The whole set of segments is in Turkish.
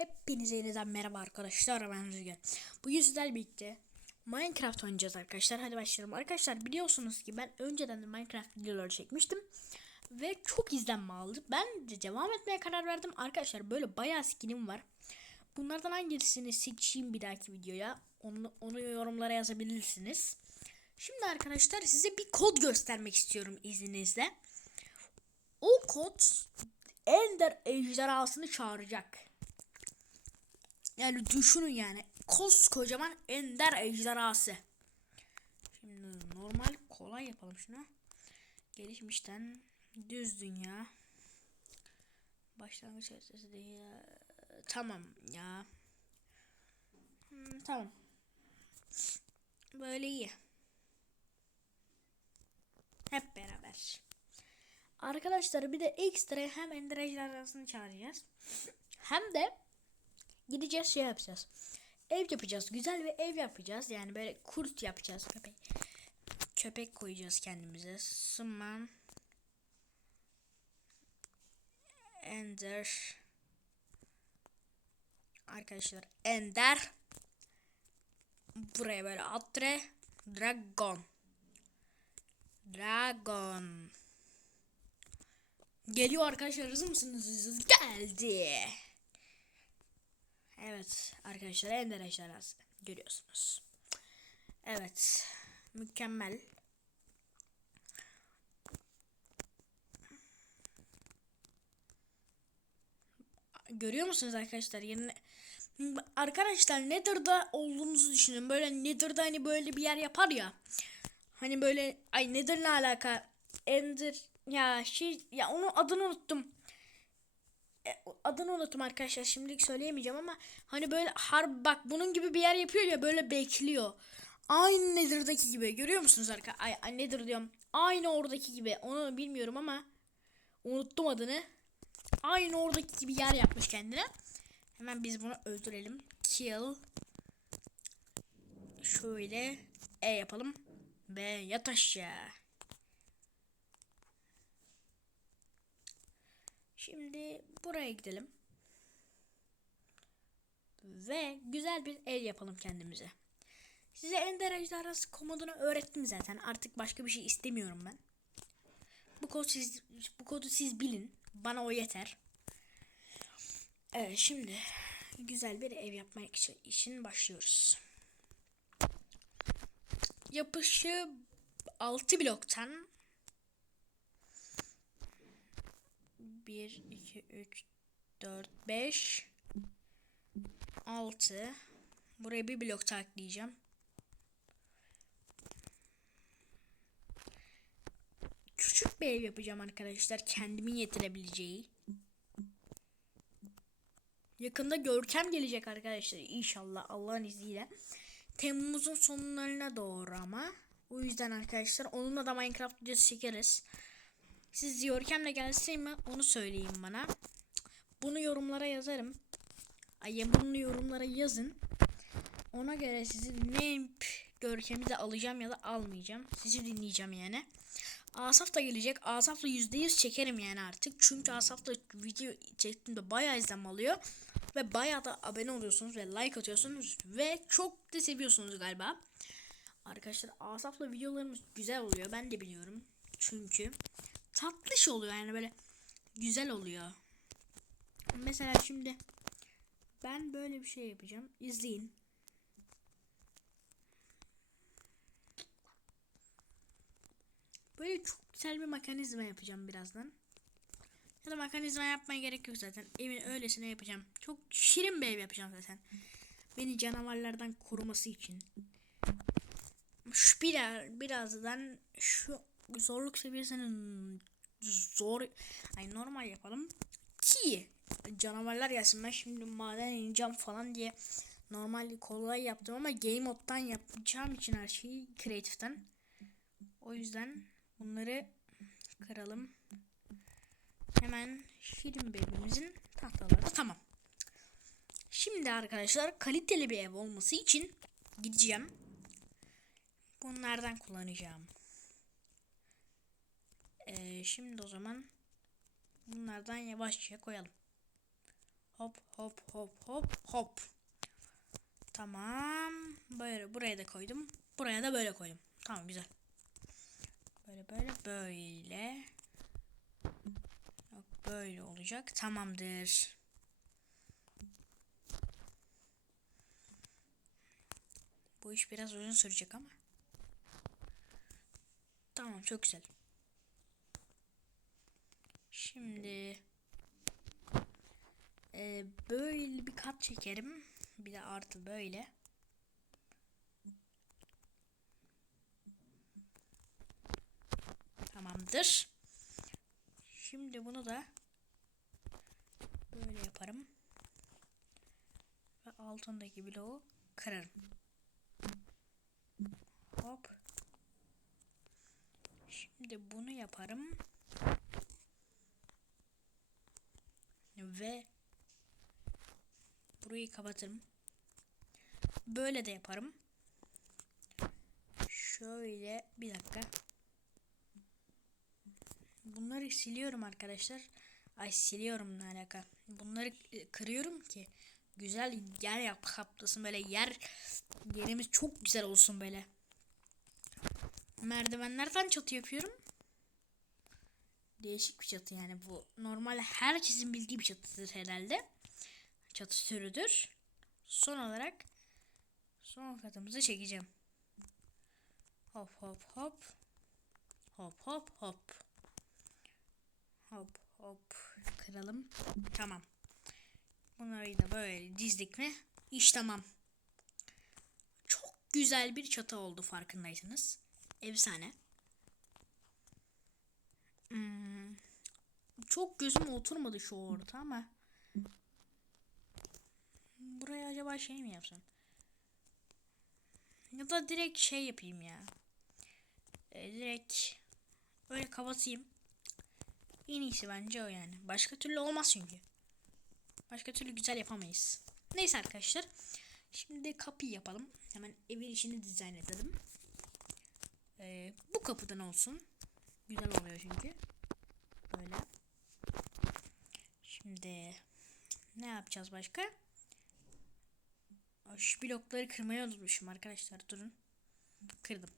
Hepinize yeniden merhaba arkadaşlar ben Rüzgar. Bugün sizlerle birlikte Minecraft oynayacağız arkadaşlar. Hadi başlayalım. Arkadaşlar biliyorsunuz ki ben önceden de Minecraft videoları çekmiştim. Ve çok izlenme aldı. Ben de devam etmeye karar verdim. Arkadaşlar böyle bayağı skinim var. Bunlardan hangisini seçeyim bir dahaki videoya? Onu, onu yorumlara yazabilirsiniz. Şimdi arkadaşlar size bir kod göstermek istiyorum izninizle. O kod Ender ejderhasını çağıracak. Yani düşünün yani koskocaman ender ejderhası. Şimdi normal kolay yapalım şunu. Gelişmişten düz dünya. Başlangıç haritası değil. Tamam ya. Hmm, tamam. Böyle iyi. Hep beraber. Arkadaşlar bir de ekstra hem ender ejderhasını çağıracağız. Hem de gideceğiz şey yapacağız. Ev yapacağız. Güzel bir ev yapacağız. Yani böyle kurt yapacağız. Köpek. Köpek koyacağız kendimize. Sıman. Ender. Arkadaşlar Ender. Buraya böyle atre. Dragon. Dragon. Geliyor arkadaşlar hazır mısınız? Geldi. Evet arkadaşlar Ender ejderhası görüyorsunuz. Evet mükemmel. Görüyor musunuz arkadaşlar yerine Arkadaşlar Nether'da olduğunuzu düşünün. Böyle Nether'da hani böyle bir yer yapar ya. Hani böyle ay Nether ne alaka? Ender ya şey ya onun adını unuttum adını unuttum arkadaşlar şimdilik söyleyemeyeceğim ama hani böyle har bak bunun gibi bir yer yapıyor ya böyle bekliyor. Aynı Nether'daki gibi görüyor musunuz arka ay, ay Nether diyorum. Aynı oradaki gibi onu bilmiyorum ama unuttum adını. Aynı oradaki gibi yer yapmış kendine. Hemen biz bunu öldürelim. Kill. Şöyle E yapalım. B yat aşağı. Şimdi buraya gidelim. Ve güzel bir ev yapalım kendimize. Size Ender Ejderhası komodunu öğrettim zaten. Artık başka bir şey istemiyorum ben. Bu kodu siz bu kodu siz bilin. Bana o yeter. Evet şimdi güzel bir ev yapmak için başlıyoruz. Yapışı 6 bloktan 1 2 3 4 5 6 Buraya bir blok takleyeceğim. Küçük bir ev yapacağım arkadaşlar. Kendimin yetirebileceği. Yakında Görkem gelecek arkadaşlar. İnşallah Allah'ın izniyle. Temmuz'un sonlarına doğru ama. O yüzden arkadaşlar onunla da Minecraft videosu çekeriz. Siz Görkem'le gelsin mi onu söyleyin bana. Bunu yorumlara yazarım. Ay bunu yorumlara yazın. Ona göre sizi ne Görkem'i de alacağım ya da almayacağım. Sizi dinleyeceğim yani. Asaf da gelecek. Asaf'la %100 çekerim yani artık. Çünkü Asaf'la video çektiğimde bayağı izlenme alıyor. Ve bayağı da abone oluyorsunuz ve like atıyorsunuz. Ve çok da seviyorsunuz galiba. Arkadaşlar Asaf'la videolarımız güzel oluyor. Ben de biliyorum. Çünkü tatlış oluyor yani böyle güzel oluyor. Mesela şimdi ben böyle bir şey yapacağım. İzleyin. Böyle çok güzel bir mekanizma yapacağım birazdan. Ya da mekanizma yapmaya gerek yok zaten. Evin öylesine yapacağım. Çok şirin bir ev yapacağım zaten. Beni canavarlardan koruması için. Şu biraz, birazdan şu zorluk seviyesinin zor. Ay normal yapalım. Ki canavarlar gelsin ben şimdi maden ineceğim falan diye normal kolay yaptım ama game moddan yapacağım için her şeyi creative'den. O yüzden bunları kıralım. Hemen şirin bebeğimizin tahtaları tamam. Şimdi arkadaşlar kaliteli bir ev olması için gideceğim. Bunlardan kullanacağım ee, şimdi o zaman bunlardan yavaşça koyalım. Hop hop hop hop hop. Tamam. Böyle buraya da koydum. Buraya da böyle koydum. Tamam güzel. Böyle böyle böyle. Yok böyle olacak. Tamamdır. Bu iş biraz uzun sürecek ama. Tamam çok güzel. Şimdi e, böyle bir kat çekerim. Bir de artı böyle. Tamamdır. Şimdi bunu da böyle yaparım. Ve altındaki bloğu kırarım. Hop. Şimdi bunu yaparım. Ve burayı kapatırım. Böyle de yaparım. Şöyle bir dakika. Bunları siliyorum arkadaşlar. Ay siliyorum ne alaka. Bunları e, kırıyorum ki güzel yer yap kaplasın böyle yer yerimiz çok güzel olsun böyle. Merdivenlerden çatı yapıyorum. Değişik bir çatı yani bu. Normal herkesin bildiği bir çatıdır herhalde. Çatı türüdür. Son olarak son katımızı çekeceğim. Hop hop hop. Hop hop hop. Hop hop. Kıralım. Tamam. Bunları da böyle dizdik mi? İş tamam. Çok güzel bir çatı oldu farkındaysanız. Efsane. Hmm. Çok gözüme oturmadı şu orta ama. Buraya acaba şey mi yapsam? Ya da direkt şey yapayım ya. E, direkt öyle kapatayım. En iyisi bence o yani. Başka türlü olmaz çünkü. Başka türlü güzel yapamayız. Neyse arkadaşlar. Şimdi kapıyı yapalım. Hemen evin içini dizayn edelim. Ee, bu kapıdan olsun. Güzel oluyor çünkü. Böyle. Şimdi ne yapacağız başka? Şu blokları kırmayı unutmuşum arkadaşlar. Durun. Kırdım.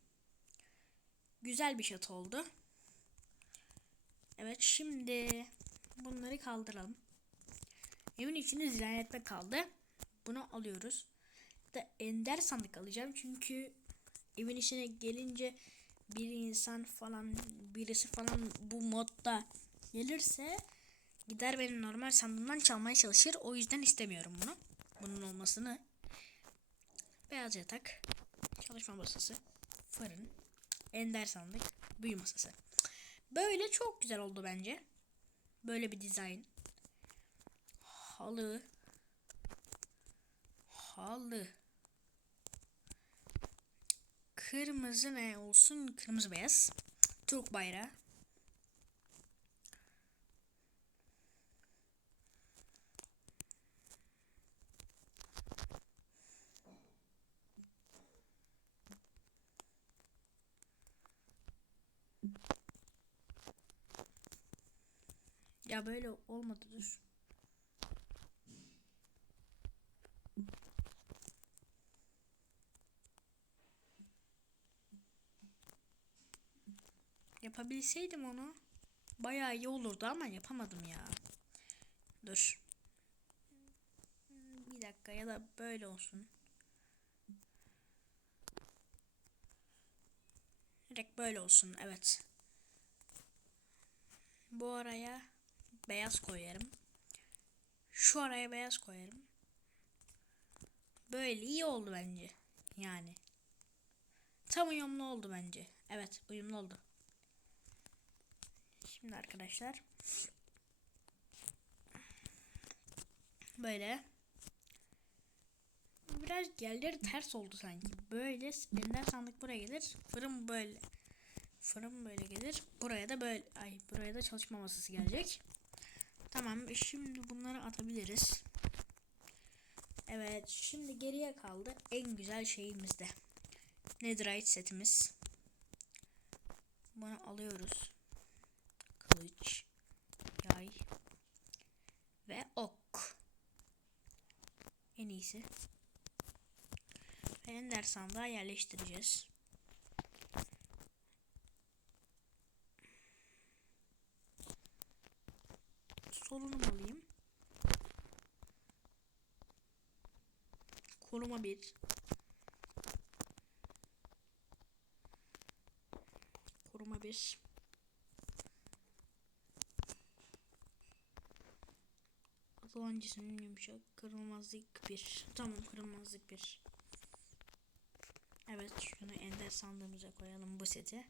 Güzel bir şat oldu. Evet şimdi bunları kaldıralım. Evin içini dizayn etmek kaldı. Bunu alıyoruz. Da ender sandık alacağım çünkü evin içine gelince bir insan falan birisi falan bu modda gelirse gider benim normal sandığımdan çalmaya çalışır. O yüzden istemiyorum bunu. Bunun olmasını. Beyaz yatak, çalışma masası, fırın, ender sandık, büyü masası. Böyle çok güzel oldu bence. Böyle bir dizayn. Halı. Halı. Kırmızı ne olsun? Kırmızı beyaz. Türk bayrağı. Böyle olmadı dur. Yapabilseydim onu bayağı iyi olurdu ama yapamadım ya. Dur. Bir dakika ya da böyle olsun. Direkt böyle olsun evet. Bu araya beyaz koyarım. Şu araya beyaz koyarım. Böyle iyi oldu bence. Yani. Tam uyumlu oldu bence. Evet uyumlu oldu. Şimdi arkadaşlar. Böyle. Biraz yerleri ters oldu sanki. Böyle ender sandık buraya gelir. Fırın böyle. Fırın böyle gelir. Buraya da böyle. Ay buraya da çalışma masası gelecek. Tamam şimdi bunları atabiliriz. Evet şimdi geriye kaldı en güzel şeyimiz de. Netherite setimiz. Bunu alıyoruz. Kılıç, yay ve ok. En iyisi. Ve ender sandığa yerleştireceğiz. Solunum alayım. Koruma 1. Koruma 1. Atancısının yumuşak kırılmazlık 1. Tamam kırılmazlık 1. Evet şunu ender sandığımıza koyalım bu seti.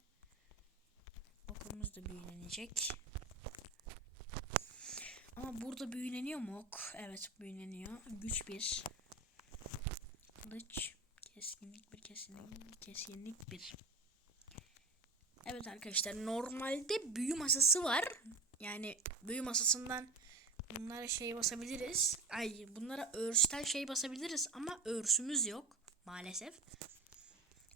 Okumuz da büyülenecek. Ama burada büyüleniyor mu ok? Evet büyüleniyor. Güç 1. Kılıç. Keskinlik bir keskinlik, keskinlik bir. Evet arkadaşlar normalde büyü masası var. Yani büyü masasından bunlara şey basabiliriz. Ay bunlara örsten şey basabiliriz ama örsümüz yok maalesef.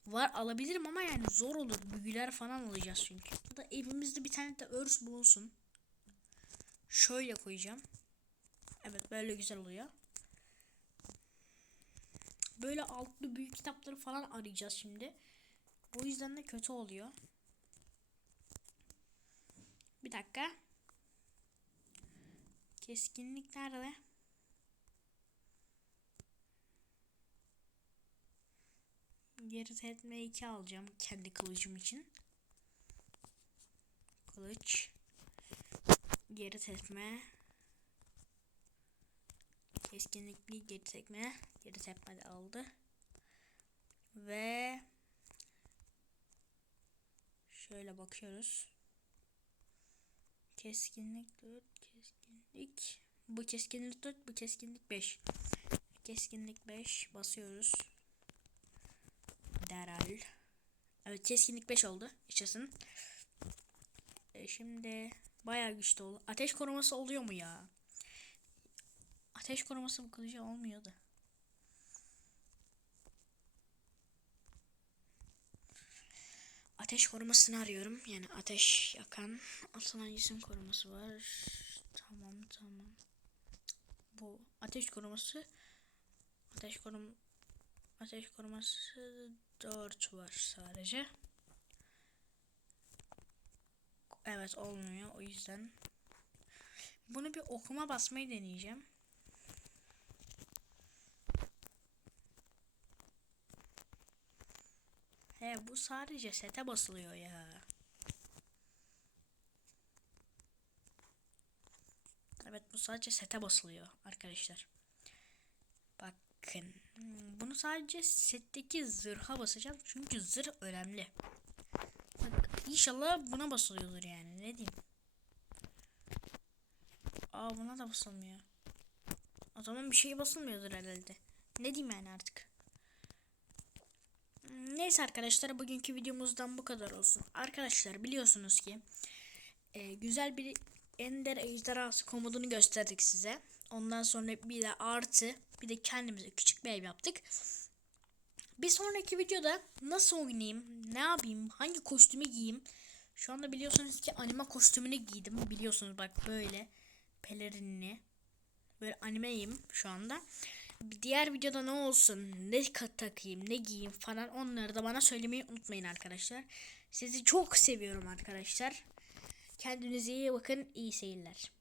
Var alabilirim ama yani zor olur. Büyüler falan alacağız çünkü. Da evimizde bir tane de örs bulunsun. Şöyle koyacağım. Evet böyle güzel oluyor. Böyle altlı büyük kitapları falan arayacağız şimdi. O yüzden de kötü oluyor. Bir dakika. Keskinlik nerede? Geri tepme 2 alacağım kendi kılıcım için. Kılıç. Geri tepme. Keskinlikli geri tekme. Geri tepme de aldı. Ve şöyle bakıyoruz. Keskinlik 4, keskinlik. Bu keskinlik 4, bu keskinlik 5. Keskinlik 5 basıyoruz. Derhal. Evet keskinlik 5 oldu. Yaşasın. E, şimdi bayağı güçlü oldu. Ateş koruması oluyor mu ya? Ateş koruması bu kılıcı olmuyordu. Ateş korumasını arıyorum. Yani ateş yakan atılan cisim koruması var. Tamam tamam. Bu ateş koruması ateş korum ateş koruması 4 var sadece. Evet olmuyor o yüzden. Bunu bir okuma basmayı deneyeceğim. He bu sadece sete basılıyor ya. Evet bu sadece sete basılıyor arkadaşlar. Bakın. hmm, Bunu sadece setteki zırha basacağım. Çünkü zırh önemli. Bak, inşallah buna basılıyordur yani. Ne diyeyim. Aa buna da basılmıyor. O zaman bir şey basılmıyordur herhalde. Ne diyeyim yani artık. Neyse arkadaşlar bugünkü videomuzdan bu kadar olsun. Arkadaşlar biliyorsunuz ki e, güzel bir Ender ejderhası komodunu gösterdik size. Ondan sonra bir de artı bir de kendimize küçük bir ev yaptık. Bir sonraki videoda nasıl oynayayım, ne yapayım, hangi kostümü giyeyim. Şu anda biliyorsunuz ki anime kostümünü giydim. Biliyorsunuz bak böyle pelerinli. Böyle animeyim şu anda. Diğer videoda ne olsun, ne takayım, ne giyeyim falan onları da bana söylemeyi unutmayın arkadaşlar. Sizi çok seviyorum arkadaşlar. Kendinize iyi bakın, iyi seyirler.